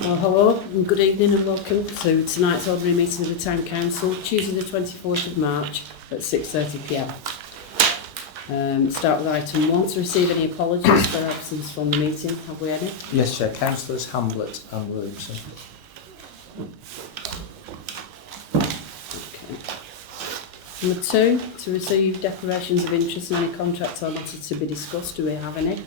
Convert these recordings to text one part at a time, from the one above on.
Well, hello and good evening and welcome to tonight's ordinary meeting of the Town Council, Tuesday the 24th of March at 6:30pm. Start with item 1, to receive any apologies for absence from the meeting. Have we any? Yes, Chair. Councillors Hamblett and Williamson. Okay. Number 2, to receive declarations of interest in any contracts or matters to be discussed. Do we have any?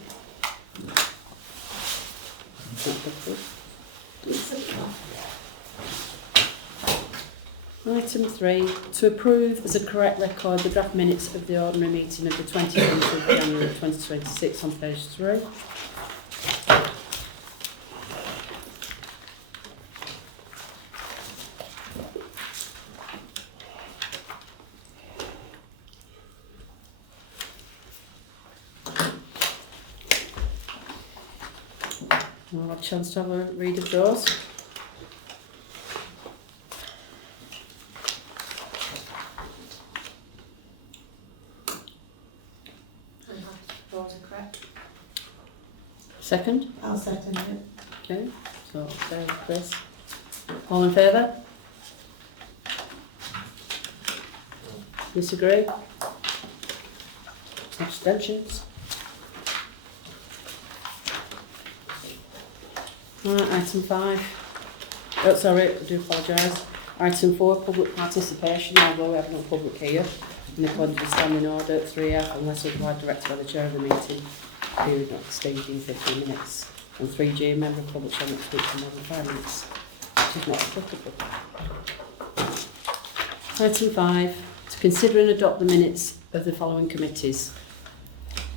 Item 3, to approve as a correct record the draft minutes of the ordinary meeting of the 27th of January 2026 on page 3. I'll have a chance to have a read of those. Second? I'll second it. Okay, so Sarah, Chris. All in favour? Disagree? Abstentions? Right, item 5. Oh, sorry, I do apologise. Item 4, public participation, although we have no public here. In accordance with standing order 3F, unless otherwise directed by the chair of the meeting, period not exceeding 15 minutes. And 3G, a member of the public shall not speak for more than 5 minutes, which is not applicable. Item 5, to consider and adopt the minutes of the following committees.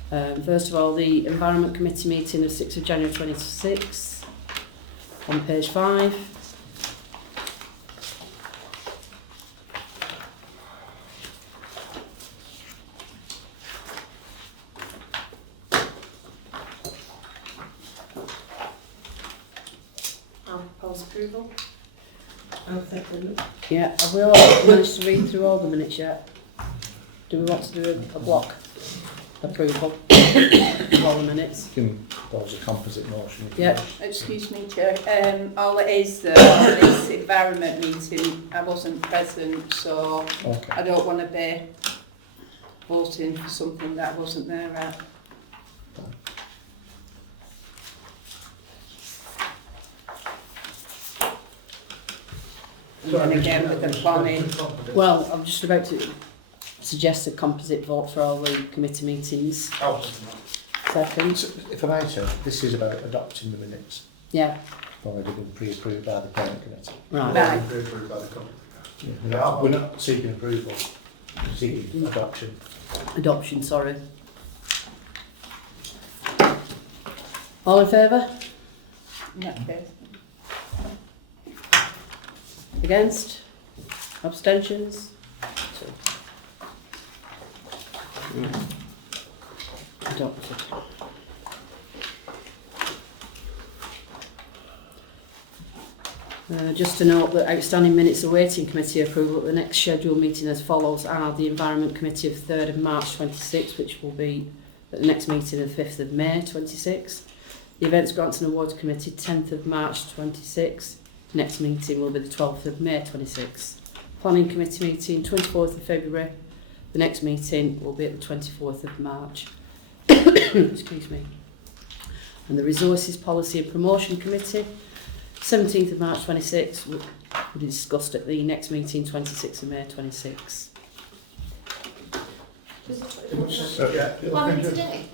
First of all, the Environment Committee meeting of 6th of January 2026, on page 5. I'll propose approval. I'll second it. Yeah, have we all managed to read through all the minutes yet? Do we want to do a block approval of all the minutes? You can propose a composite motion. Yeah. Excuse me, Chair. All it is, this environment meeting, I wasn't present, so Okay. I don't want to be voting for something that I wasn't there at. And then again with the planning. Well, I'm just about to suggest a composite vote for all the committee meetings. Second? So, if I may, Chair, this is about adopting the minutes. Yeah, Already been pre-approved by the parent committee. right. Right. We're not seeking approval, we're seeking adoption. Adoption, sorry. All in favour? In that case. Against? Abstentions? 2. Adopted. Just to note that outstanding minutes awaiting committee approval at the next scheduled meeting as follows are the Environment Committee of 3rd of March 26, which will be at the next meeting of the 5th of May 26. The Events Grants and Awards Committee 10th of March 26. Next meeting will be the 12th of May 26. Planning Committee meeting 24th of February. The next meeting will be at the 24th of March. Excuse me. And the Resources Policy and Promotion Committee 17th of March 26 will be discussed at the next meeting 26th of May 26. Planning today?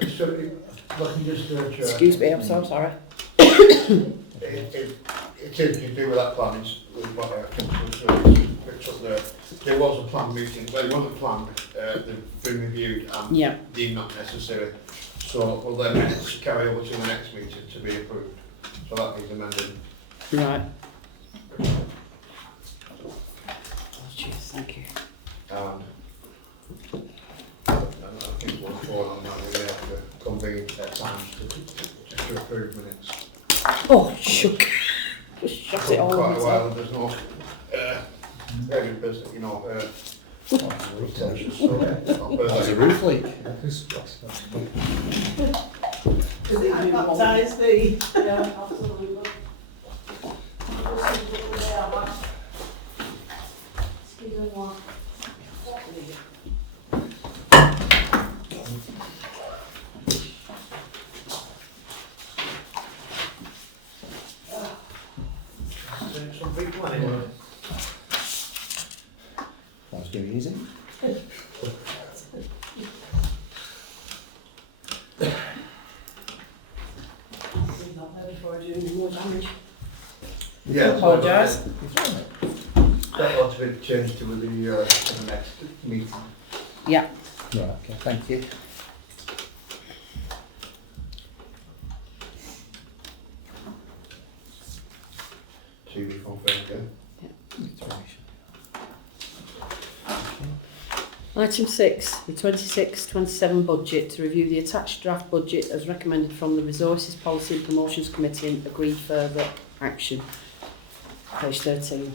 Excuse me, I'm so sorry. It is to do with that plan, it's with what there was a planned meeting, well, it wasn't planned, they've been reviewed and Yeah. deemed not necessary. So will then minutes carry over to the next meeting to be approved. So that needs amended. Right. Oh, cheers, thank you. And I think we'll fall on that, we may have to convene at times to approve minutes. Oh, shook. Just shut it all Quite a on while, and there's no very business, you know, pretentious, so There's a roof leak. Does it baptise the... Yeah, absolutely. Yeah. Apologise. That ought to be changed to the next meeting. Yeah. Right, okay, thank you. To be confirmed, yeah. Item 6, the 26-27 budget, to review the attached draft budget as recommended from the Resources Policy and Promotions Committee and agree further action. Page 13.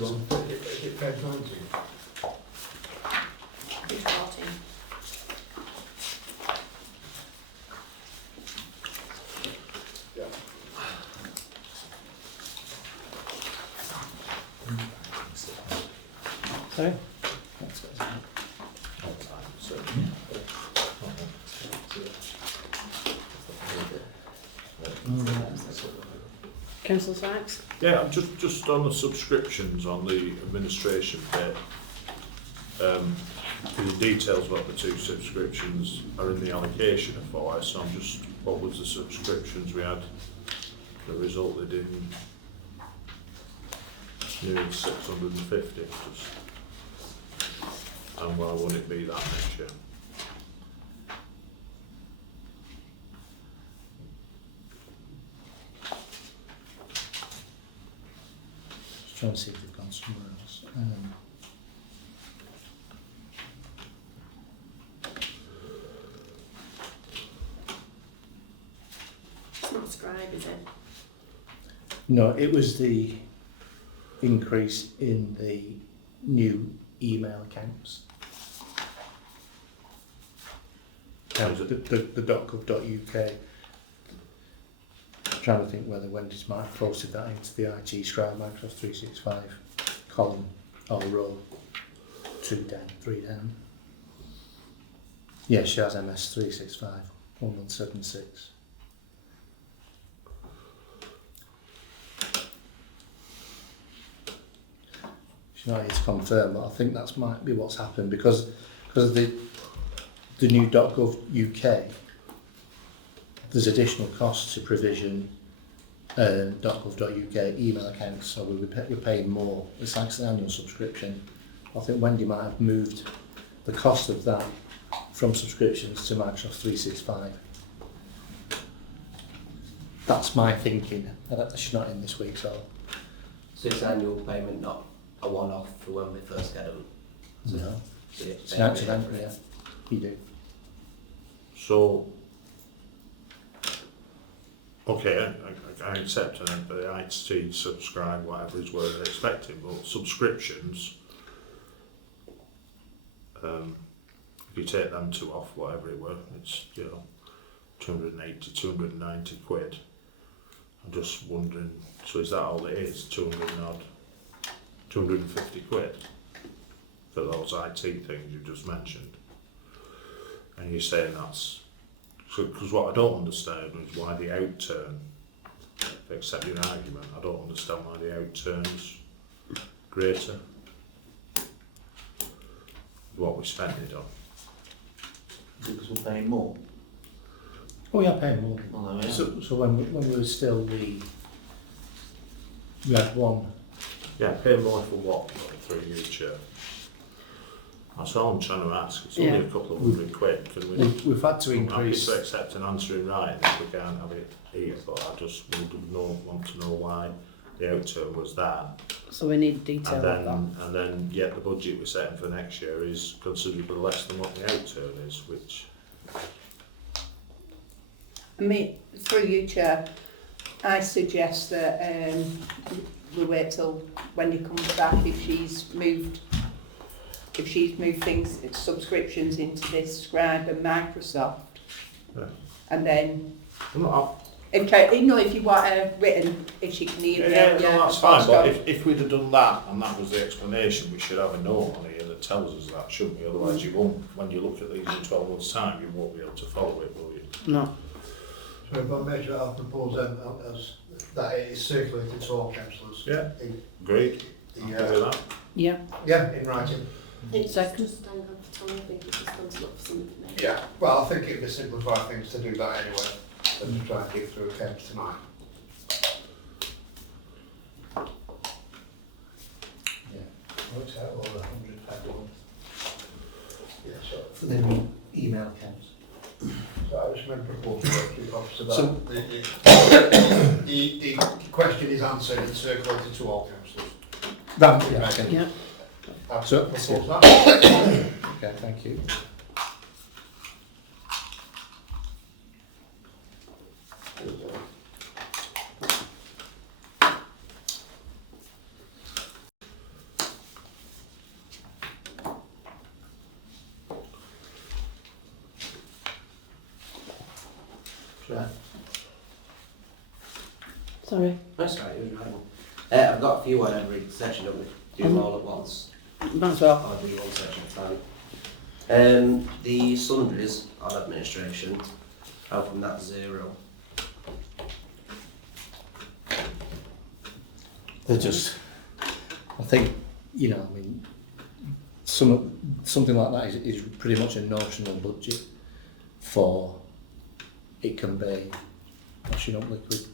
Is it page 19? Page 14. Yeah. Sorry? Councillor Sykes? Yeah, I'm just on the subscriptions on the administration bit. The details about the two subscriptions are in the allocation for us, so I'm just, what was the subscriptions we had that resulted in nearly 650, just, and why won't it be that next year? Just trying to see if they've gone somewhere else. It's not Scribe, is it? No, it was the increase in the new email accounts. Is it? The .gov.uk. Trying to think whether Wendy's might have posted that into the IT Scribe Microsoft 365 column or row 2 down, 3 down. Yeah, she has MS 365 1176. She's not here to confirm, but I think that might be what's happened because of the new .gov.uk. There's additional costs to provision .gov.uk email accounts, so we're paying more. It's like an annual subscription. I think Wendy might have moved the cost of that from subscriptions to Microsoft 365. That's my thinking. She's not in this week, so So it's annual payment, not a one-off for when we first get them? no. So It's an accident, yeah. You do. So, okay, I accept the IT subscribe, whatever is what they're expecting, but subscriptions, if you take them two off, whatever it were, it's, 280, 290 quid. I'm just wondering, so is that all it is, 250 quid for those IT things you just mentioned? And you're saying that's, because what I don't understand is why the outturn, if I accept your argument, I don't understand why the outturn's greater what we spent it on. Because we're paying more. Oh, yeah, paying more. Although, yeah. So when we were still we had one. Yeah, pay more for what, through you, Chair? That's all I'm trying to ask. It's only Yeah. a couple of £100. Can we? We've had to I'm happy increase. to accept an answer in writing if we can't have it here, but I just want to know why the outturn was that. So we need detail And of then, yet the budget we're setting for next year is considerably less than what the outturn is, which, I mean, through you, Chair, I suggest that we wait till Wendy comes back if she's moved things, subscriptions into this Scribe and Microsoft, Yeah. and then I'm not, If you want her written, if she can email. Yeah, no, that's fine, but postcode. if we'd have done that and that was the explanation, we should have a note on here that tells us that, shouldn't we? Otherwise you won't, when you look at these in 12 months' time, you won't be able to follow it, will you? No. So if I measure it, I'll propose then as that it is circulated to all councillors. Yeah. In, Agreed? Happy with that? Yeah. yeah, in writing. It's Second. just hang on for Tom, I think it's just going to look for some information. Yeah, well, I think it'd be simplify things to do that anyway, than to try and get through a case tonight. Works out over 100 paperwork. Yeah, so, For the new email accounts. so I just meant propose to the chief officer that So- the question is answered and circulated to all councillors. Right, yeah, okay. Yeah. I've So- proposed that. Okay, thank you. Right. Sorry. That's right, it was right. I've got a few on every section, don't we? Do them all at once. Might as well. I'll do one section at a time. The sundries on administration, how come that's 0? They're just, I think, you know, I mean, something like that is pretty much a notional budget for, it can be washing up liquid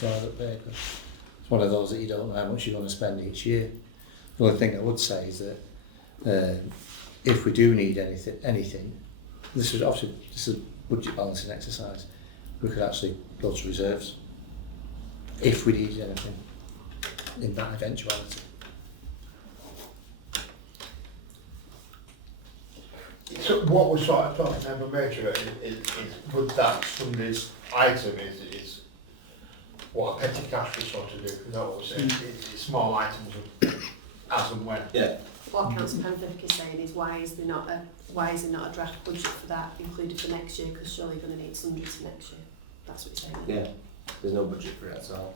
toilet paper. It's one of those that you don't know how much you're going to spend each year. The only thing I would say is that if we do need anything, this is a budget balancing exercise. We could actually go to reserves if we needed anything in that eventuality. So what we're sort of talking about major is with that Sunday's item is what a petty cash would sort of do, is that what we're saying? It's small items of as and when. Yeah. What Councillor Penfield is saying is why is there not a draft budget for that included for next year? Because surely you're going to need sundries for next year. That's what he's saying. Yeah. There's no budget for it at all.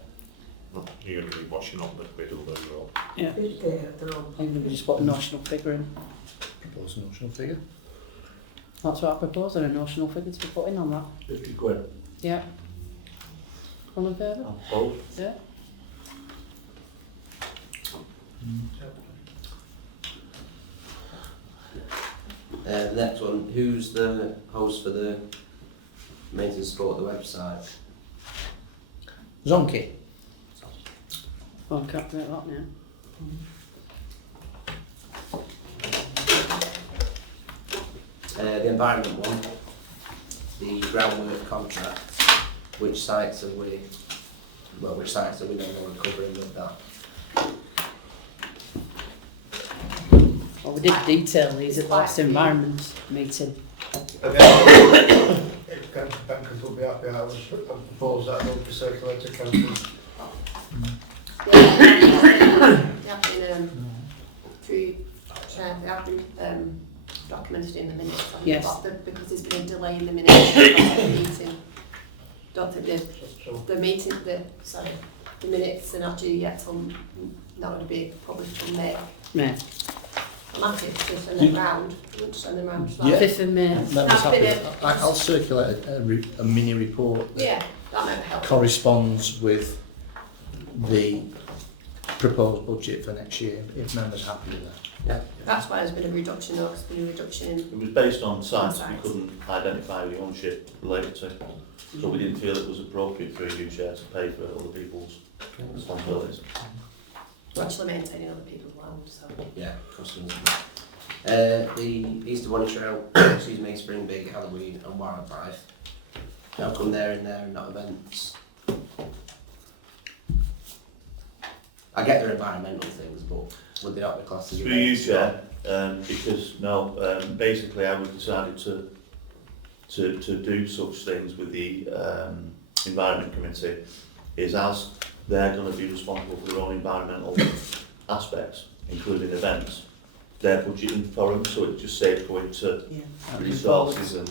You're going to be washing up liquid overall. Yeah. I'm going to just put a notional figure in. Propose a notional figure. That's what I propose, and a notional figure to be put in on that. 50 quid. Yeah. All in favour? I'm opposed. Yeah. The next one, who's the host for the maintenance support of the website? Zonky. Well, I can't do that now. The environment one, the groundwork contract, which sites are we no longer covering with that? Well, we did detail these at the last environment meeting. Again, if Councillor Beckers will be happy, I propose that will be circulated to councillors. They have been through Chair, they have been documented in the minutes. Yes. But because there's been a delay in the minutes of the meeting, don't think So, the minutes are not due yet till, not going to be published till May. May. I'm happy to send them round. You want to send them round as well? Yeah. 5th of May. That was That's happy. been it. I'll circulate a mini report that Yeah, that might help. corresponds with the proposed budget for next year, if members are happy with that. That's why there's been a reduction, though, 'cause there's been a reduction in. It was based on sites we Sites. couldn't identify the ownership related to, so we didn't feel it was appropriate through you, Chair, to pay for other people's responsibilities. Actually maintaining other people's land, so. Yeah, customers. The Easter Bunny Trail, excuse me, Spring Big, Halloween and Wildlife. How come they're in there and not events? I get their environmental things, but would they not be classed as Through you, events? Chair, because basically I was decided to do such things with the Environment Committee is as they're going to be responsible for their own environmental aspects, including events, they're budgeting for them, so it just saves going to resources and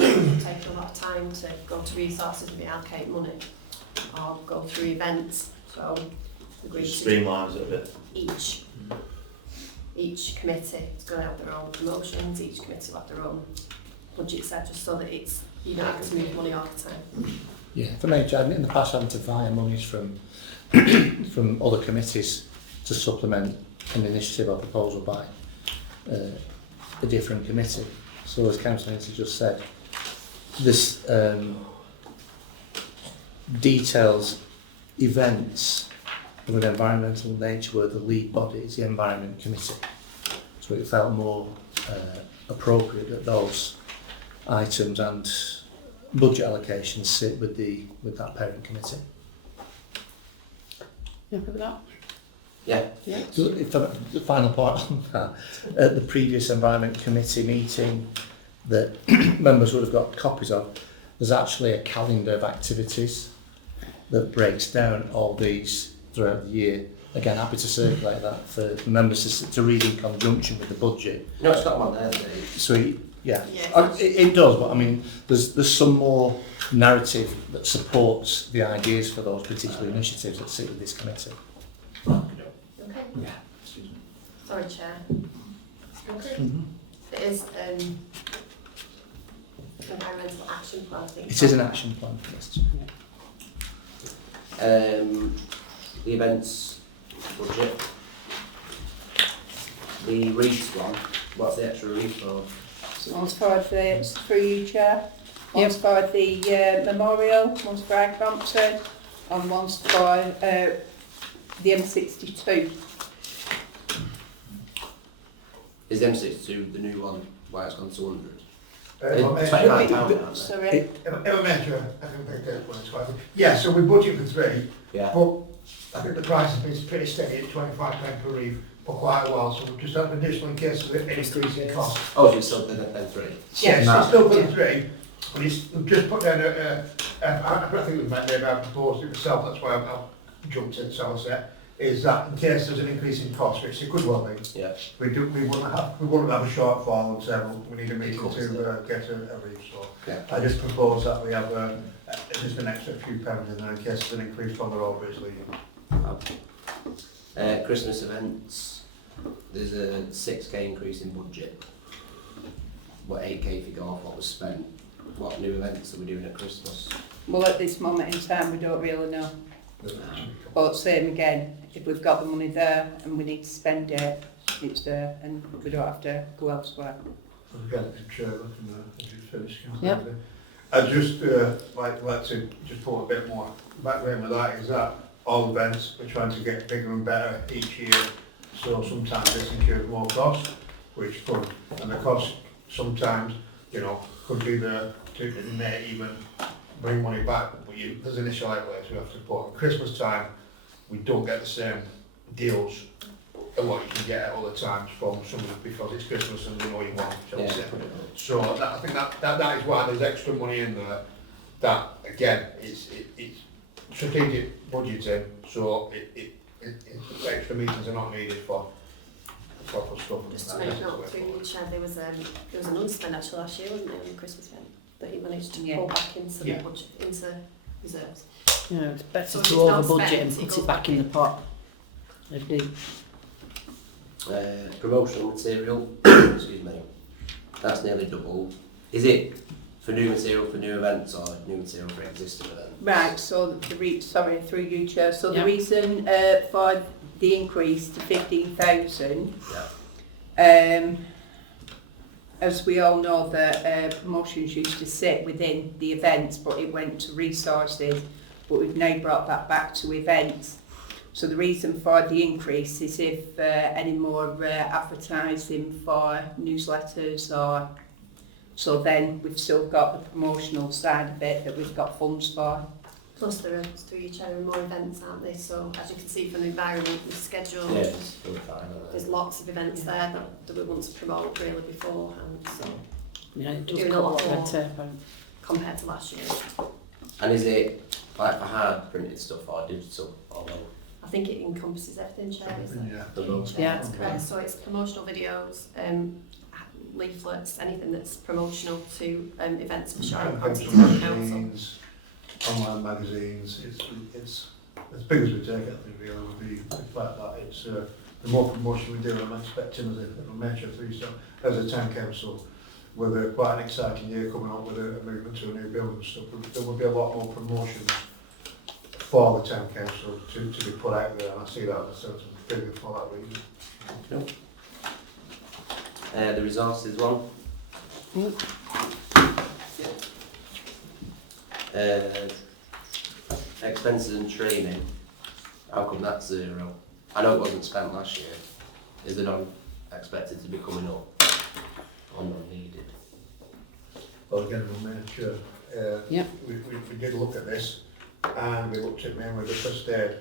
it's taken a lot of time to go to resources and reallocate money or go through events. So we agreed Just to streamlines it a bit. each committee is going to have their own promotions, each committee will have their own budget set, just so that it's, you don't have to move money all the time. Yeah, for me, in the past, having to via monies from from other committees to supplement an initiative or proposal by a different committee. So as Councillor Nancy just said, this details events of an environmental nature where the lead body is the Environment Committee. So it felt more appropriate that those items and budget allocations sit with that parent committee. You happy with that? Yeah. Yeah. So if the final part on that, at the previous Environment Committee meeting that members would have got copies of, there's actually a calendar of activities that breaks down all these throughout the year. Again, happy to circulate that for members to read in conjunction with the budget. No, it's got one there, Dave. So yeah, Yeah. it does, but I mean, there's some more narrative that supports the ideas for those particular initiatives that sit with this committee. Okay. Yeah. Sorry, Chair. Okay. Mm-hmm. It is environmental action plan, I think. It is an action plan for this. The events budget. The wreaths one. What's the extra wreath for? So one's for the, through you, Chair. One's for the memorial, one's for Ackhampton, and one's for the M62. Is the M62 the new one? Why it's gone to 100? Emma Sorry. Metro, I can think that one, it's quite good. Yeah, so we budget for 3, Yeah. but I think the price has been pretty steady at 25 pence per reef for quite a while, so we've just had an additional in case of an increase in cost. Oh, so it's still the 3. Yes, Yeah. it's still for the 3, but we've just put down I think we've met there, I proposed it myself, that's why I've jumped in, so I said, is that in case there's an increase in cost, which it could well be, Yeah. we wouldn't have a shortfall and say, well, we need a meeting to get a reef, so. Yeah. I just propose that we have just an extra few pounds in there in case there's an increase from the road bridge leaving. Christmas events. There's a 6k increase in budget. What 8k if you go off what was spent? What new events are we doing at Christmas? Well, at this moment in time, we don't really know. But same again, if we've got the money there and we need to spend it, it's there, and we don't have to go elsewhere. Again, it's a chair looking as you finish. Yep. I'd just like to just put a bit more background with that, is that all events we're trying to get bigger and better each year, so sometimes this incurs more cost, which could, and the cost sometimes, could be there to may even bring money back, but there's initial outlays we have to put. At Christmas time, we don't get the same deals of what you can get at other times from somebody because it's Christmas and we know you want, shall we say. So I think that is why there's extra money in there. That again, it's strategic budgeting, so extra meetings are not needed for proper stuff. Just to make note, through you, Chair, there was an unspent actually last year, wasn't there, on the Christmas event, that you managed to pull back into the budget, into reserves. You know, it's better So to if it's not over budget spent, and it put goes it back in the pot. If need. Promotional material. Excuse me. That's nearly double. Is it for new material for new events or new material for existing events? Right, so sorry, through you, Chair. So Yeah. the reason for the increase to 15,000, Yeah. as we all know, that promotions used to sit within the events, but it went to resources, but we've now brought that back to events. So the reason for the increase is if any more advertising for newsletters or so, then we've still got the promotional side of it that we've got funds for. Plus there are, through you, Chair, there are more events, aren't there? So as you can see from the environment, we've scheduled, Yeah, it's still fine. there's lots of events there that we want to promote really beforehand, so Yeah, it does Doing a cut a lot lot of red more. tape out. compared to last year. And is it like for hard printed stuff or digital or both? I think it encompasses everything, Chair, isn't it? Yeah. The both. Yeah. That's correct. So it's promotional videos, leaflets, anything that's promotional to events for Shire Town County council Town Council. magazines, online magazines, it's as big as we take it, I think really would be the fact that it's the more promotion we do, I'm expecting as a major three, so as a town council, with quite an exciting year coming up with a movement to a new building and stuff, there will be a lot more promotions for the town council to be put out there, and I see that as a figure for that reason. The resources one. Expenses and training. How come that's 0? I know it wasn't spent last year. Is it on expected to be coming up or not needed? Well, again, we'll make sure. Yep. We did look at this, and we looked at mainly the first aid,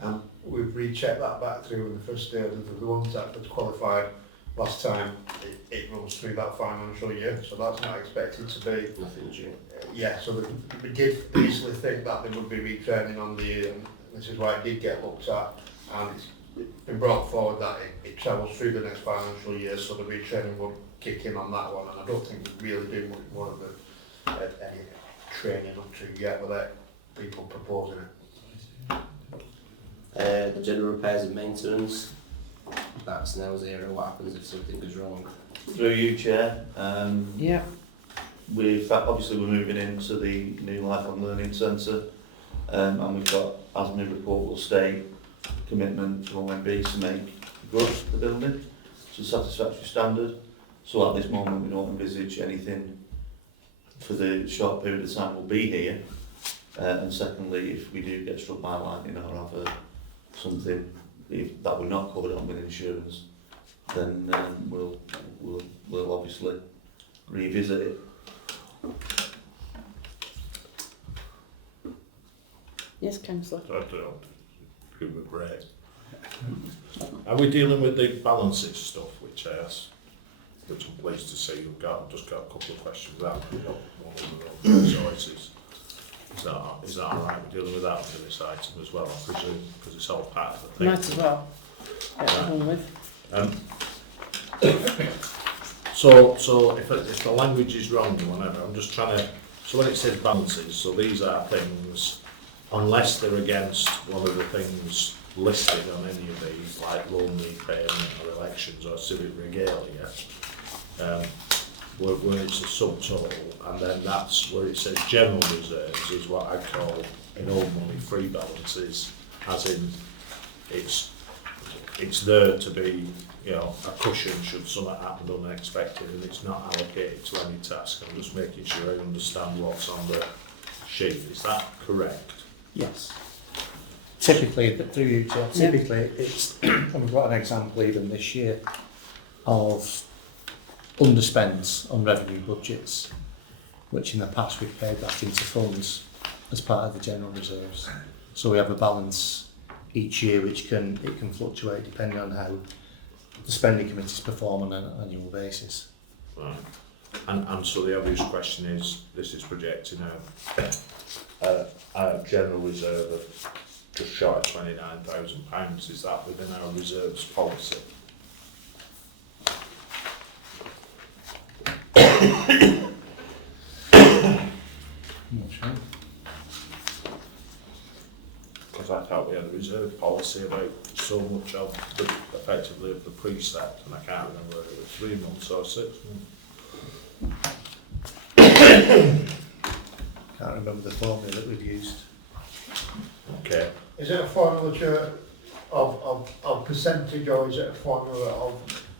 and we've rechecked that back through, and the first aid of the ones that was qualified last time, it runs through that financial year, so that's not expected to be. Nothing due. Yeah, so we did easily think that there would be retraining on the, this is why it did get looked at, and it's been brought forward that it travels through the next financial year, so the retraining would kick in on that one, and I don't think we really do much more of any training up to yet without people proposing it. The general repairs and maintenance. That's now 0. What happens if something goes wrong? Through you, Chair. Yeah. Obviously we're moving into the new Lifelong Learning Centre, and we've got, as my report will state, commitment to OMB to make good the building to a satisfactory standard. So at this moment we don't envisage anything for the short period of time we'll be here. And secondly, if we do get struck by lightning or have something that we're not covered on with insurance, then we'll obviously revisit it. Yes, Councillor. I don't know, give me a break. Are we dealing with the balances stuff, which I asked, which I'm pleased to see you've got? I've just got a couple of questions about one of the resources. Is that alright? We're dealing with that for this item as well, I presume, because it's all part of the thing. Might as well. Get that on with. So if the language is wrong or whatever, I'm just trying to, so when it says balances, so these are things, unless they're against one of the things listed on any of these, like loan repayment or elections or civic regalia, where it's a subtotal, and then that's where it says general reserves is what I call in old money free balances, as in it's there to be, you know, a cushion should something happen unexpected, and it's not allocated to any task. I'm just making sure I understand what's on the sheet. Is that correct? Yes. Typically, through you, Chair, typically it's, and we've got an example even this year, of underspends on revenue budgets, which in the past we've paid back into funds as part of the general reserves. So we have a balance each year which can fluctuate depending on how the spending committees perform on an annual basis. Right. And so the obvious question is, this is projecting a general reserve of just short of £29,000. Is that within our reserves policy? Because I thought we had a reserve policy about so much of the, effectively of the precept, and I can't remember whether it was 3 months or 6 months. Can't remember the formula that we've used. Okay. Is it a formula, Chair, of percentage, or is it a formula of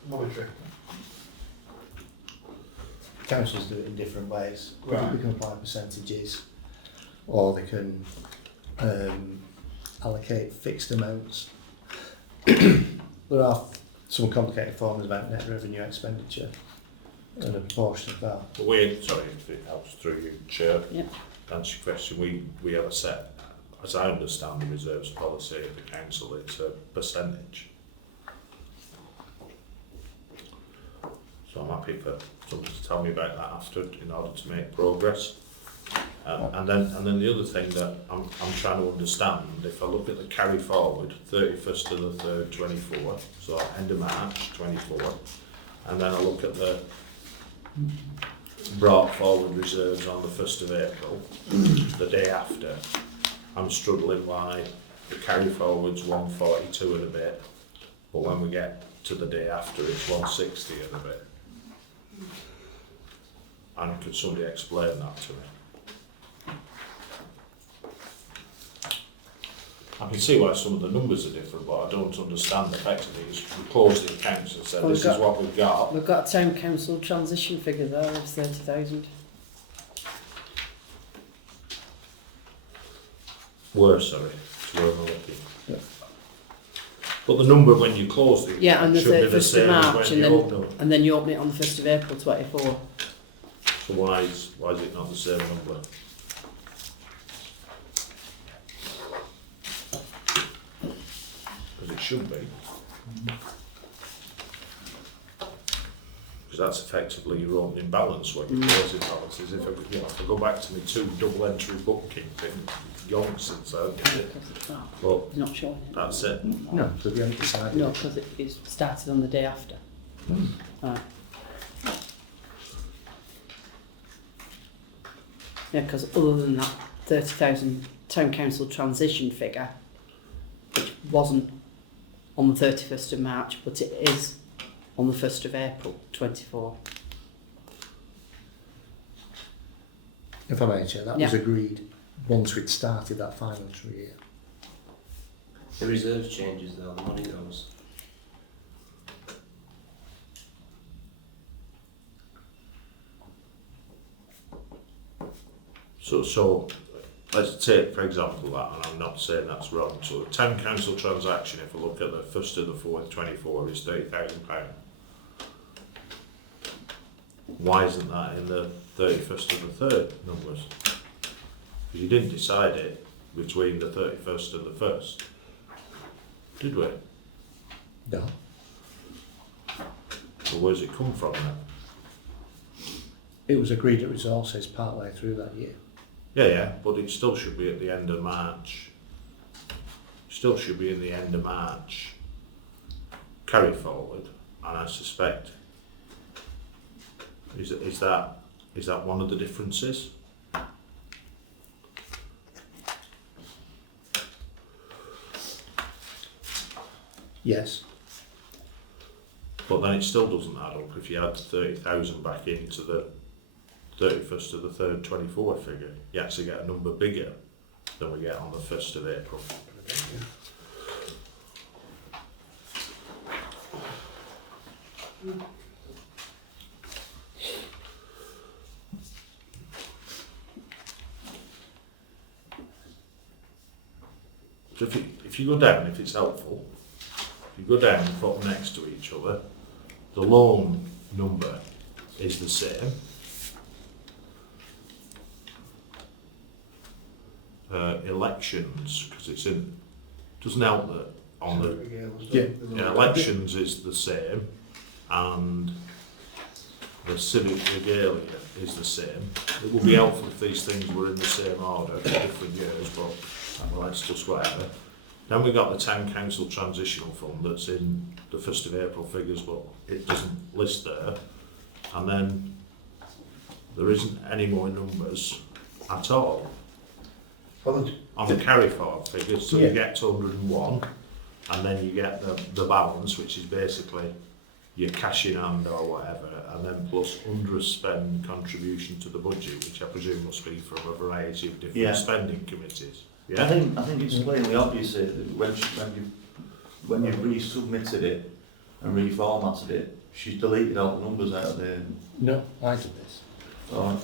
monetary? Councils do it in different ways. Right. They can apply percentages, or they can allocate fixed amounts. There are some complicated formulas about net revenue expenditure and a proportion of that. But we, sorry if it helps through you, Chair. Yeah. To answer your question, we have a set, as I understand the reserves policy of the council, it's a percentage. So I'm happy for someone to tell me about that after in order to make progress. And then the other thing that I'm trying to understand, if I look at the carry forward, 31st of the 3rd, 24, so end of March 24, and then I look at the brought forward reserves on the 1st of April, the day after, I'm struggling why the carry forward's 142 and a bit, but when we get to the day after it's 160 and a bit. And could somebody explain that to me? I can see why some of the numbers are different, but I don't understand effectively. We closed the accounts and said Well, this is what we've got. We've got a town council transition figure there of 30,000. Sorry, it's where I'm looking. But the number when you close the Yeah, and the should be the 31st of same as March, when and you open them. And then you open it on the 1st of April 24. So why is it not the same number? Because it should be. Because that's effectively your opening balance when you closing balances. If I go back to my 2 double entry bookkeeping, yonks since I did it. But It's not showing it. that's it. No, so we haven't decided. No, because it started on the day after. Right. Yeah, because other than that 30,000 town council transition figure, which wasn't on the 31st of March, but it is on the 1st of April 24. If I may, Chair, that was Yeah. agreed once we'd started that financial year. The reserves changes though, the money goes. So let's take for example that, and I'm not saying that's wrong. So a town council transaction, if I look at the 1st of the 4th 24, is £30,000. Why isn't that in the 31st of the 3rd numbers? Because you didn't decide it between the 31st and the 1st, did we? No. So where's it come from then? It was agreed at resources partway through that year. Yeah, but it still should be at the end of March. Still should be in the end of March. Carry forward, and I suspect is that one of the differences? Yes. But then it still doesn't add up if you add 30,000 back into the 31st of the 3rd 24 figure. You actually get a number bigger than we get on the 1st of April. So if you go down, if it's helpful, if you go down and put them next to each other, the loan number is the same. Elections, because it's in, doesn't help that on the elections is the same, and the civic regalia is the same. It would be helpful if these things were in the same order for different years, but well, that's just whatever. Then we've got the town council transitional fund that's in the 1st of April figures, but it doesn't list there. And then there isn't any more numbers at all on the carry forward figures, so you get to 101, and then you get the balance, which is basically your cash in hand or whatever, and then plus underspend contribution to the budget, which I presume must be from a variety of different spending committees. Yeah? I think it's plainly obvious that when you resubmitted it and reformatted it, she's deleted all the numbers out of there. No, I did this. So,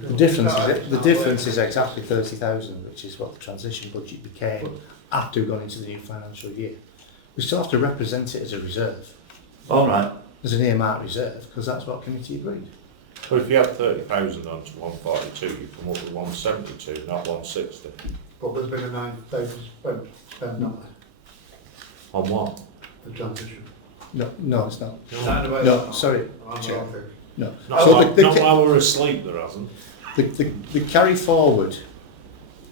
The difference is exactly 30,000, which is what the transition budget became after we've gone into the new financial year. We still have to represent it as a reserve, all right. as an earmarked reserve, because that's what committee agreed. But if you add 30,000 on to 142, you come up with 172, not 160. But there's been a 9,000 spent on On what? the transition. No, it's not. No, No, sorry, I'm Chair. wrong. No. Not, So while, the not while we're asleep, there hasn't. The carry forward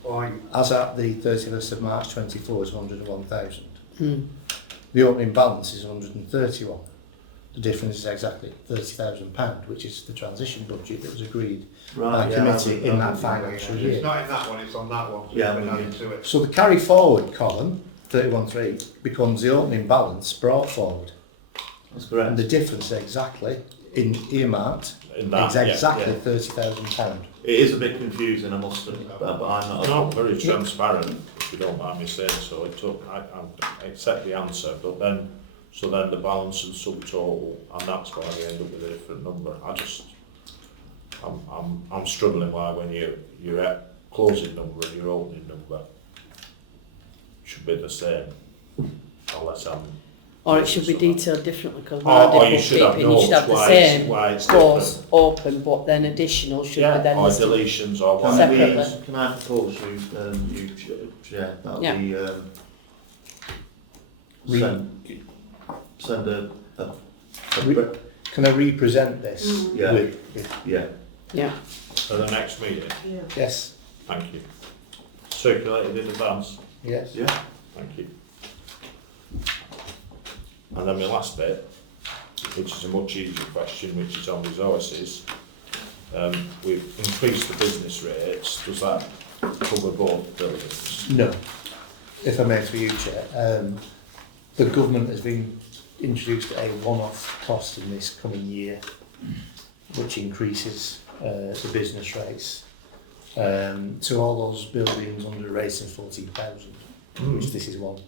Fine. as at the 31st of March 24 is 101,000. Hmm. The opening balance is 131. the difference is exactly £30,000, which is the transition budget that was agreed by Right, yeah, committee in that It's financial year. not in that one, it's on that one, so Yeah, it's been I'm added with to it. So the carry forward column, 31.3, becomes the opening balance brought forward. That's And correct. the difference exactly in earmarked In that, is exactly yeah. £30,000. It is a bit confusing, I must admit, but I'm not. not very transparent, if you don't mind me saying so. I accept the answer, but then, so then the balance and subtotal, and that's why we end up with a different number. I'm struggling why when you're at closing number and your opening number should be the same, unless I'm. Or it should be detailed differently, because Or when I you did should have bookkeeping, you should notes have the why same why it's course different. open, but then additional should be then Or listed. deletions or Can whatever. Separately. can I propose you Chair, that Yeah. we send a Re- Can I represent this? Yeah. with- yeah. Yeah. For the next meeting, Yeah. Yes, thank you. Circulated in advance, yes. Yeah. thank you. And then my last bit, which is a much easier question, which is on resources. We've increased the business rates, does that cover both buildings? No. If I may for you, Chair, the government has been introduced a one-off cost in this coming year, which increases the business rates to all those buildings under a rate of 14,000, which this is one.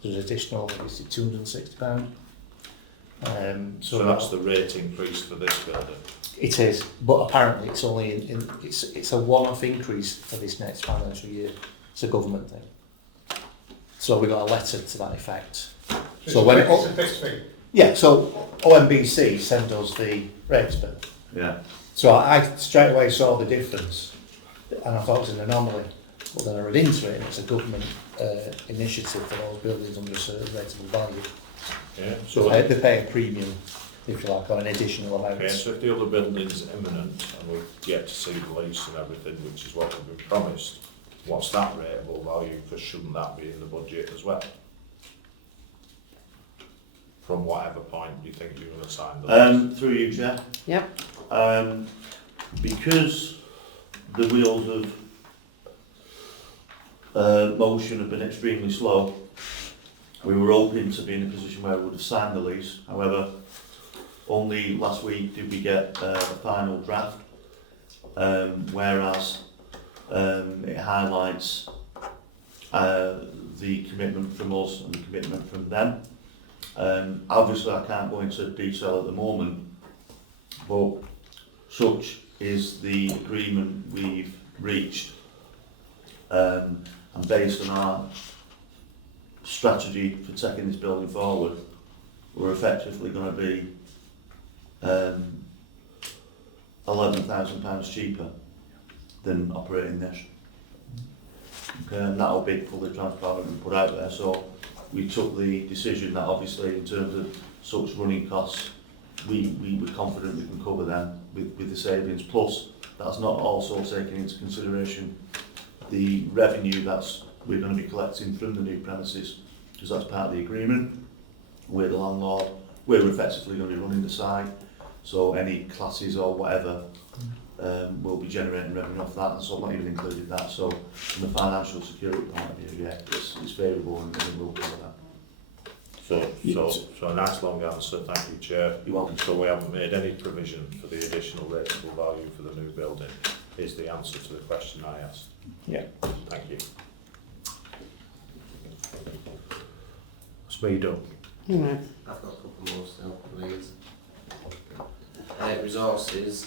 There's additional, is it £260? So that's the rate increase for this building. It is, but apparently it's only it's a one-off increase for this next financial year. It's a government thing. So we got a letter to that effect. So when It's a fixed fee. yeah, so OMBC sent us the rates bill. Yeah. So I straight away saw the difference, and I thought it was an anomaly. But then I read into it, and it's a government initiative for those buildings under a certain rateable value. Yeah. So So, they pay a premium, if you like, on an additional amount. okay, so if the other building's imminent and we've yet to see the lease and everything, which is what we've been promised, what's that rateable value? Because shouldn't that be in the budget as well? From whatever point you think you're going to sign the lease. Through you, Chair. Yep. Because the wheels of motion have been extremely slow, we were hoping to be in a position where we would have signed the lease. However, only last week did we get a final draft, whereas it highlights the commitment from us and the commitment from them. Obviously I can't go into detail at the moment, but such is the agreement we've reached, and based on our strategy for taking this building forward, we're effectively going to be £11,000 cheaper than operating this. Okay, and that'll be fully transparent and put out there. So we took the decision that obviously in terms of such running costs, we were confident we can cover them with the savings. Plus, that's not also taking into consideration the revenue that's we're going to be collecting from the new premises, because that's part of the agreement. We're the landlord, we're effectively going to be running the site, so any classes or whatever will be generating revenue off that, and so I've not even included that. So from a financial security point of view, yeah, it's favourable and it will cover that. So a nice long answer, thank you, Chair. You're welcome. So we haven't made any provision for the additional rateable value for the new building, is the answer to the question I asked. Yeah. Thank you. That's me done. Right. I've got a couple more still, please. Resources.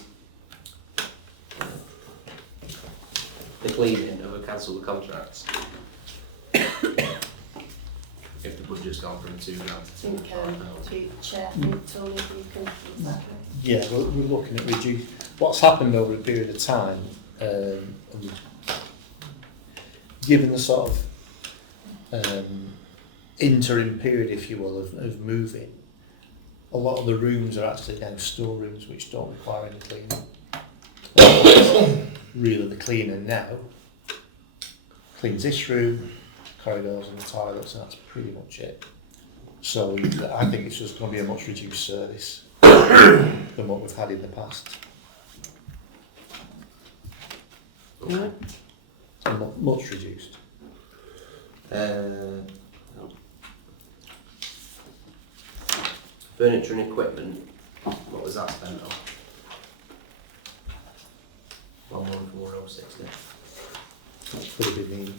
The cleaning of a cancel the contracts. If the budget's gone from 2 grand to I think, 2.5. Chair, I think Tony, you can, is that right? Yeah, we're looking at reduce. What's happened over a period of time, given the sort of interim period, if you will, of moving, a lot of the rooms are actually now storerooms which don't require any cleaning. Really, the cleaner now cleans this room, corridors and the toilets, and that's pretty much it. So I think it's just going to be a much reduced service than what we've had in the past. Right. Much reduced. Furniture and equipment, what was that spent on? 114,060. That could have been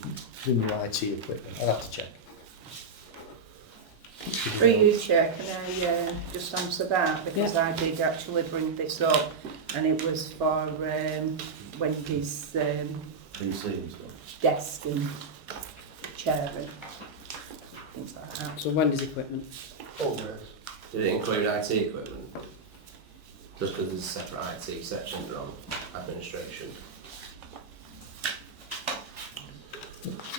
the new IT equipment. I'll have to check. Through you, Chair, can I just answer that? Because I did actually bring this up, and it was for Wendy's PC and stuff. desk and chair and things like that. So Wendy's equipment. Oh, yes. Did it include IT equipment? Just because there's a separate IT section on administration.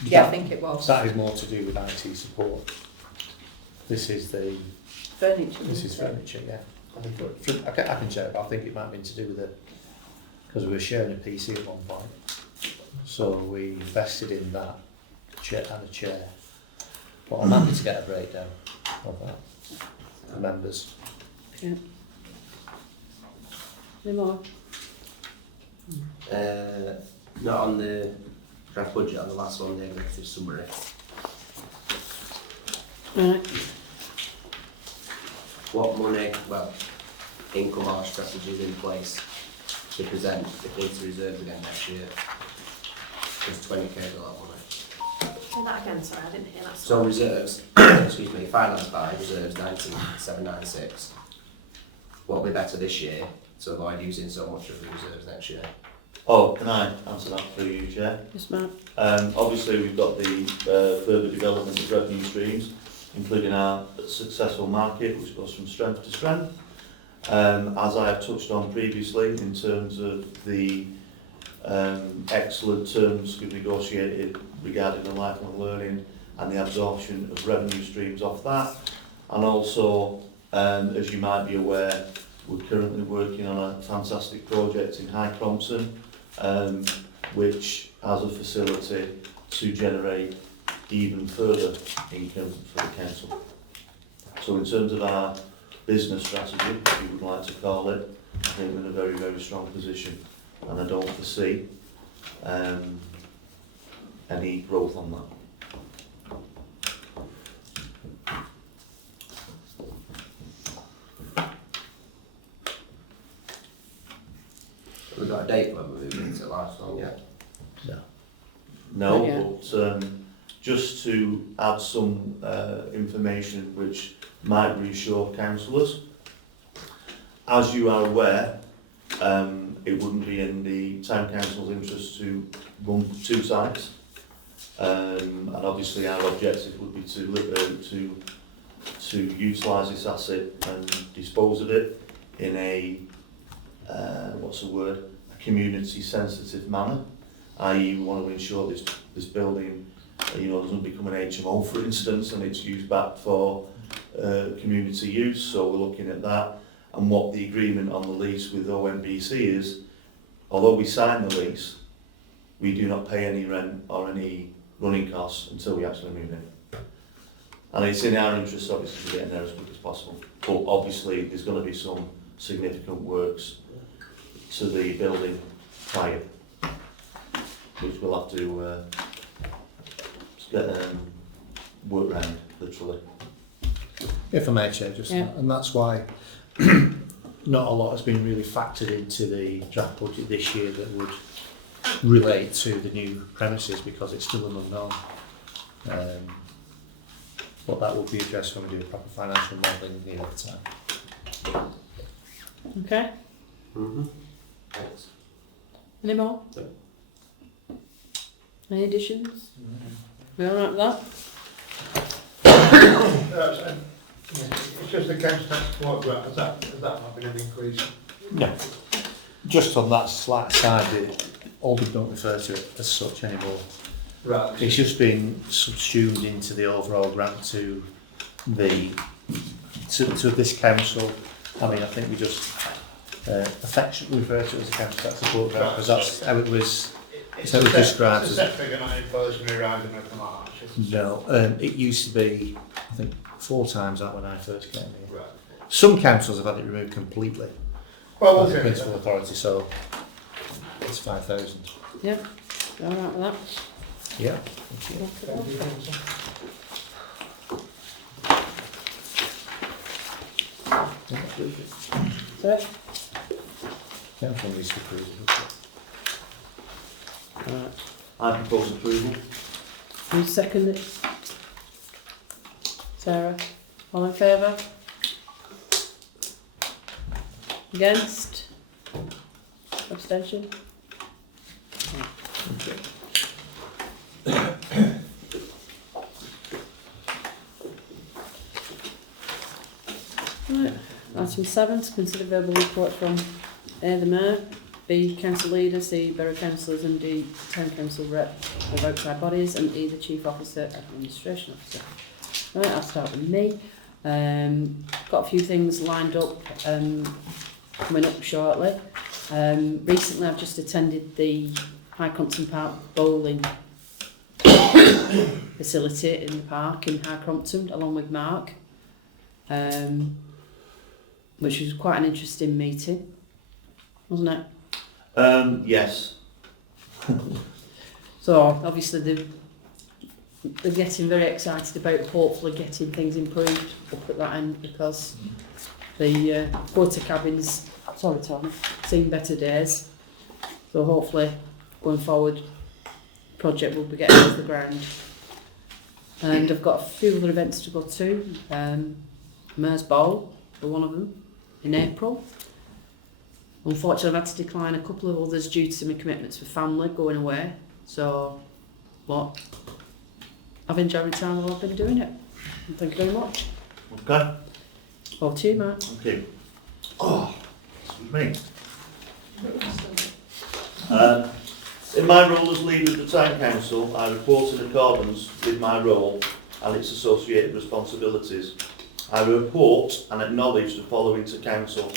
Yeah, I think it was. That is more to do with IT support. This is the Furniture. this is isn't it? furniture, yeah. I can check, but I think it might have been to do with it because we were sharing a PC at one point. So we invested in that chair and a chair. But I'm happy to get a breakdown of that for members. Yeah. Any more? Not on the draft budget, on the last one, the executive summary. Right. What money, income or strategies in place to present the police reserves again next year? Because 20k is a lot of money. Say that again, sorry, I didn't hear that. So reserves, excuse me, finance by reserves 19,796. What'll be better this year to avoid using so much of the reserves next year? Oh, can I answer that through you, Chair? Yes, Mark. Obviously, we've got the further development of revenue streams, including our successful market, which goes from strength to strength. As I have touched on previously, in terms of the excellent terms we've negotiated regarding the lifelong learning and the absorption of revenue streams off that. And also, as you might be aware, we're currently working on a fantastic project in High Crompton, which has a facility to generate even further income for the council. So in terms of our business strategy, if you would like to call it, I think we're in a very, very strong position, and I don't foresee any growth on that. Have we got a date when we're moving into lifelong yet? No, Not yet. but just to add some information which might reassure councillors, as you are aware, it wouldn't be in the town council's interest to run two sites, and obviously our objective would be to utilise this asset and dispose of it in a a community sensitive manner, i.e. we want to ensure this building doesn't become an HMO, for instance, and it's used back for community use. So we're looking at that, and what the agreement on the lease with OMBC is. Although we sign the lease, we do not pay any rent or any running costs until we actually move in. And it's in our interest, obviously, to get in there as quick as possible. But obviously, there's going to be some significant works to the building prior, which we'll have to work around, literally. If I may, Chair, just Yeah. and that's why not a lot has been really factored into the draft budget this year that would relate to the new premises, because it's still an unknown. But that will be addressed when we do a proper financial modelling near the time. Okay. Mm-hmm. Thanks. Any more? No. Any additions? We all right with that? It's just the council tax support grant, has that not been an increase? No. Just on that slight side, Alden don't refer to it as such anymore. Right. It's just been subsumed into the overall grant to this council. I mean, I think we just affectionately refer to it as a council tax support grant, because that's how it was. So it was described It's as a set figure, not an inflationary rise or anything like that. It's just- no. It used to be I think 4 times that when I first came here. Right. Some councils have had it removed completely. Well, By we'll the do municipal it. authority, so it's 5,000. Yeah, all right with that? Yeah. Thank you. Thank you, councillor. Yeah, approve it. Sorry? Council needs to approve it. All right. I propose approval. Who seconded it? Sarah? All in favour? Against? Abstention? Right, item 7, to consider verbal report from A, the Mayor, B, council leaders, C, borough councillors and D, town council rep of outside bodies, and E, the chief officer, administration officer. Right, I'll start with me. Got a few things lined up coming up shortly. Recently I've just attended the High Crompton Park bowling facility in the park in High Crompton along with Mark, which was quite an interesting meeting, wasn't it? Yes. So obviously they're getting very excited about hopefully getting things improved up at that end, because the quarter cabins, sorry Tom, seen better days. So hopefully going forward, the project will be getting off the ground. And I've got a few other events to go to. Mayor's Bowl for one of them in April. Unfortunately I've had to decline a couple of others due to my commitments for family going away. So, what? I've enjoyed the time while I've been doing it. And thank you very much. Okay. Over to you, Mark. Okay. Oh, excuse me. In my role as leader of the Town Council, I report in accordance with my role and its associated responsibilities. I report and acknowledge the following to Council.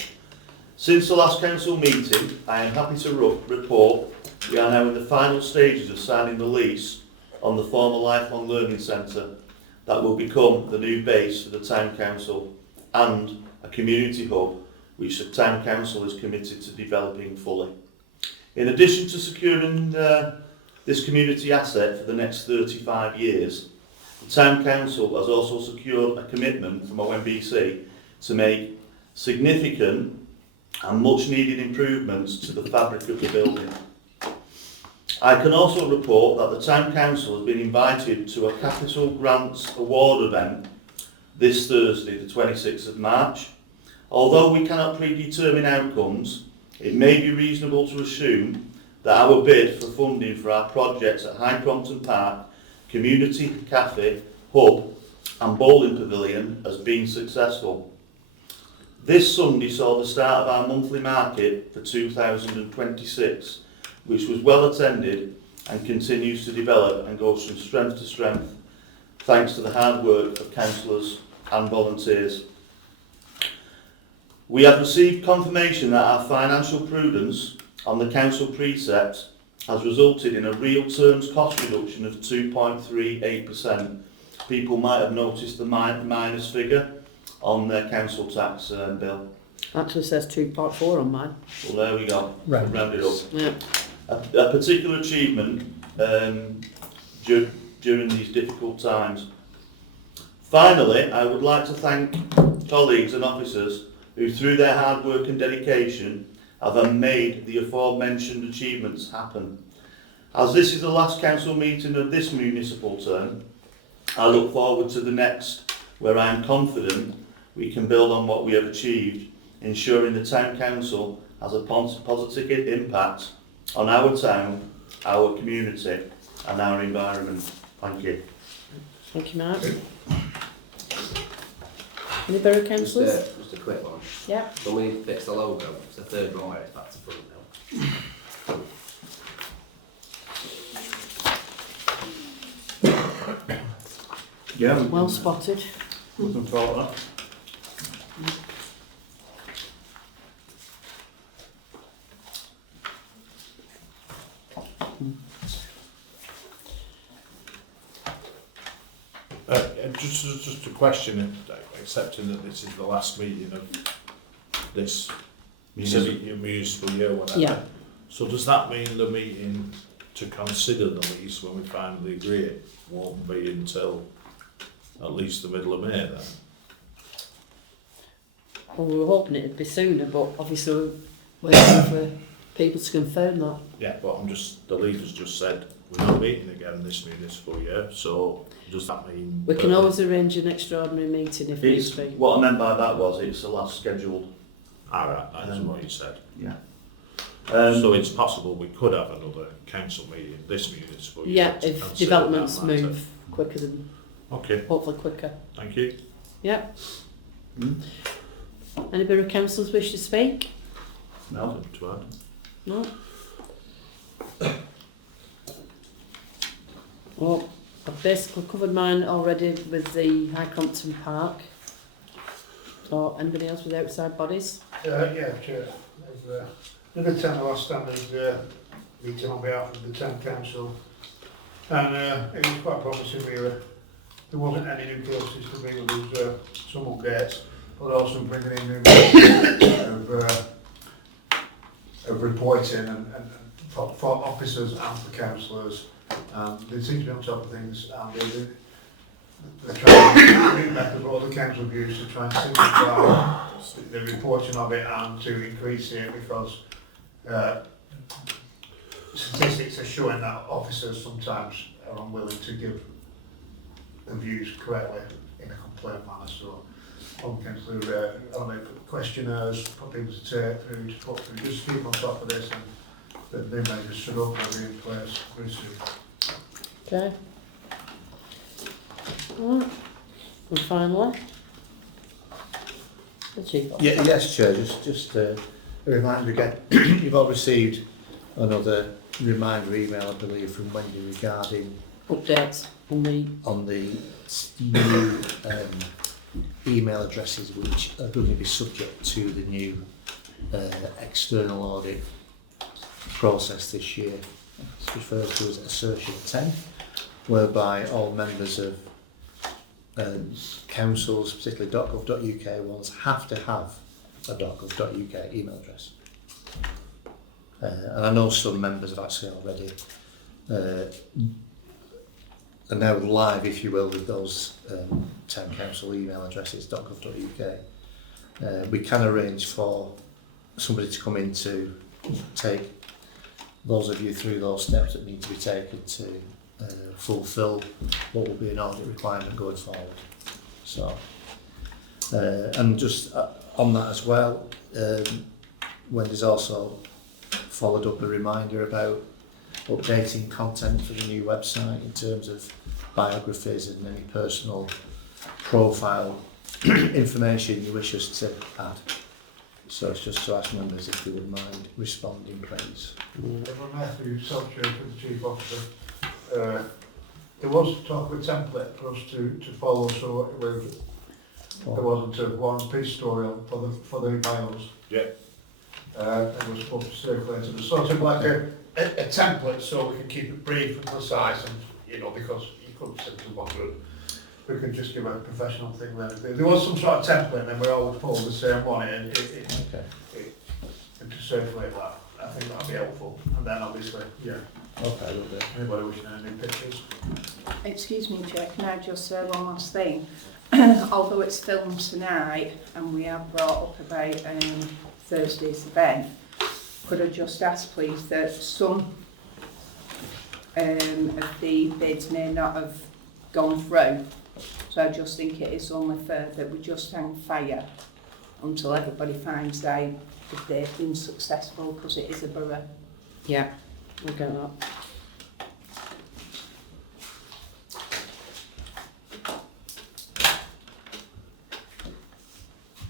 Since the last Council meeting, I am happy to report we are now in the final stages of signing the lease on the former Lifelong Learning Centre that will become the new base for the Town Council and a community hub which the Town Council is committed to developing fully. In addition to securing this community asset for the next 35 years, the Town Council has also secured a commitment from ONBC to make significant and much needed improvements to the fabric of the building. I can also report that the Town Council has been invited to a Capital Grants Award event this Thursday, the 26th of March. Although we cannot predetermine outcomes, it may be reasonable to assume that our bid for funding for our projects at High Crompton Park, Community Cafe, Hub and Bowling Pavilion has been successful. This Sunday saw the start of our monthly market for 2026, which was well attended and continues to develop and goes from strength to strength, thanks to the hard work of councillors and volunteers. We have received confirmation that our financial prudence on the council precepts has resulted in a real terms cost reduction of 2.38%. People might have noticed the minus figure on their council tax bill. Actually says 2.4 on mine. Well, there we go. Right. Round it up. Yeah. A particular achievement during these difficult times. Finally, I would like to thank colleagues and officers who, through their hard work and dedication, have made the aforementioned achievements happen. As this is the last council meeting of this municipal term, I look forward to the next, where I am confident we can build on what we have achieved, ensuring the Town Council has a positive impact on our town, our community and our environment. Thank you. Thank you, Mark. Any borough councillors? Just a quick one. Yeah. When we fix the logo, it's the third row where it's back to front now. Yeah. Well spotted. We can talk that. Just a question, accepting that this is the last meeting of this municipal year, whatever. Yeah. So does that mean the meeting to consider the lease when we finally agree it won't be until at least the middle of May then? Well, we were hoping it'd be sooner, but obviously we're waiting for people to confirm that. Yeah, but the leaders just said we're not meeting again this municipal year, so does that mean... We can that- always arrange an extraordinary meeting if needs It's, be. what I meant by that was it's the last scheduled. Alright, that's what you said. Yeah. So it's possible we could have another council meeting this municipal year. Yeah, to if consider developments that matter. move quicker than, Okay, hopefully quicker. thank you. Yeah. Mm. Anybody of councillors wish to speak? No. Nothing to add. No? Well, I've basically covered mine already with the High Crompton Park. Or anybody else with outside bodies? Yeah, Chair. Number 10, the last standards meeting on behalf of the town council, and it was quite promising. There wasn't any new cases to me. There was some updates, but also bringing in new methods of reporting and for officers and for councillors. They seem to be on top of things, and they're trying to new methods what other council have used to try and simplify the reporting of it and to increase it, because statistics are showing that officers sometimes are unwilling to give the views correctly in a complaint manner. So one councillor questionnaires, put people to take through, to put through, just keep on top of this, and the new measures should hopefully be in place very soon. Okay. Right. And finally, the Chief Officer. Yeah, yes, Chair, just a reminder again, you've all received another reminder email, I believe, from Wendy regarding Updates on the new email addresses which are going to be subject to the new external audit process this year. It's referred to as Assertion 10, whereby all members of councils, particularly .gov.uk ones, have to have a .gov.uk email address. And I know some members have actually already are now live, if you will, with those 10 council email addresses, .gov.uk. We can arrange for somebody to come in to take those of you through those steps that need to be taken to fulfil what will be an audit requirement going forward. So, and just on that as well, Wendy's also followed up a reminder about updating content for the new website in terms of biographies and any personal profile information you wish us to add. So it's just to ask members if they would mind responding, please. Matthew Selcher, the Chief Officer. There was talk of a template for us to follow, so there wasn't a one piece story for the bios. Yeah. It was supposed to circulate as sort of like a template, so we can keep it brief and precise, and because you couldn't simply wonder. We could just give a professional thing there. There was some sort of template, and we always followed the same one, and to circulate that, I think that'd be helpful. And then obviously, yeah. Okay, will do. Anybody wishing any pictures? Excuse me, Chair, can I just say one last thing? Although it's filmed tonight and we have brought up about Thursday's event, could I just ask please that some of the bids may not have gone through, so I just think it is only fair that we just hang fire until everybody finds out if they've been successful, because it is a borough. Yeah, we'll get that.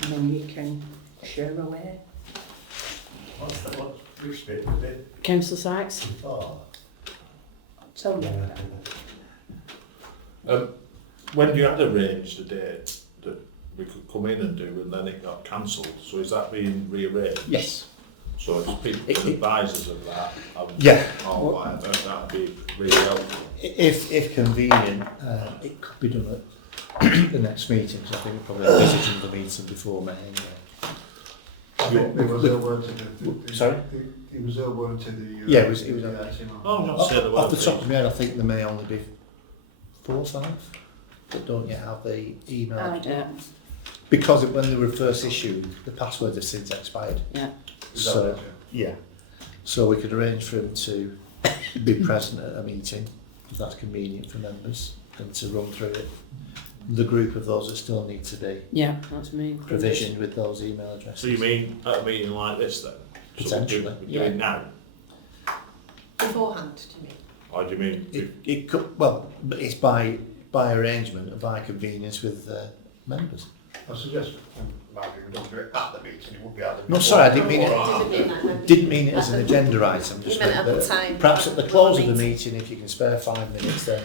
And then you can share away. Which bit? Council Sykes? Oh. Tell me that. When you had arranged a date that we could come in and do, and then it got cancelled, so is that being rearranged? Yes. So if people can advise us of that, Yeah. or whatever, that'd be really helpful. if convenient, it could be done at the next meeting, because I think we'll probably have visiting the meeting before May anyway. I think there was a word to the... Sorry? It was a word to the... Yeah, it was- the item. Oh, no, Off, say the off word, the top of please. my head, I think there may only be 4 or 5 that don't yet have the email. I Yeah, don't. Because when they were first issued, the passwords have since expired. yeah. Is that So, right, yeah. So we could arrange for them to be present at a meeting, if that's convenient for members, and to run through it. The group of those that still need to be Yeah, that's me. provisioned with those email addresses. So you mean at a meeting like this then? Potentially, So we do yeah. it now? Beforehand, do you mean? Or do you mean, It could, well, but it's by arrangement and by convenience with members. I suggest, maybe we don't do it at the meeting, it would be at the... No, sorry, I didn't mean it. Didn't mean that, no. Didn't mean it as an agenda item, just You meant meant at the that time. perhaps at the close of the meeting, if you can spare 5 minutes, then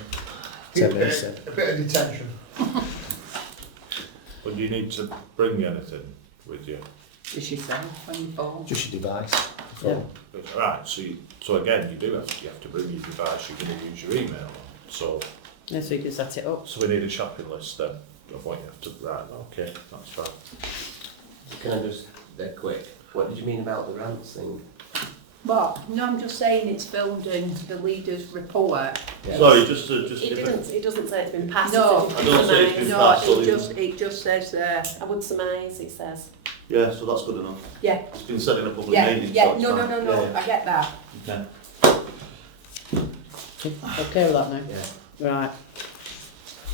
10 minutes then. A bit of detention. but do you need to bring anything with you? Just yourself on your phone. Just your device. Yeah. Right, so again, you have to bring your device, you're going to use your email on. So Yeah, so you can set it up. we need a shopping list then of what you have to, right, okay, that's fine. Can I just, they're quick, what did you mean about the rants thing? Well, no, I'm just saying it's filmed in the leader's report. Sorry, just It doesn't say it's been passed. No. it's I don't say it's been No, passed, so it just says there. I would surmise it says. yeah, so that's good enough. Yeah, It's been said in a public yeah, meeting. yeah. so it's No, no, fine. no, no. Yeah, I get that. yeah. Okay. Okay with that now? Yeah. Right.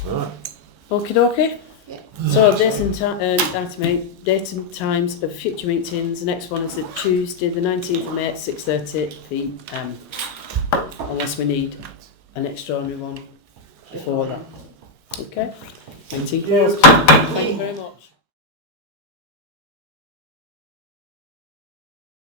Right. Okie dokie. Yeah. So dates and item 8, date and times of future meetings. The next one is the Tuesday, the 19th of May at 6:30 p.m. Unless we need an extraordinary one before that. Okay. Meeting closed. Thank you very much.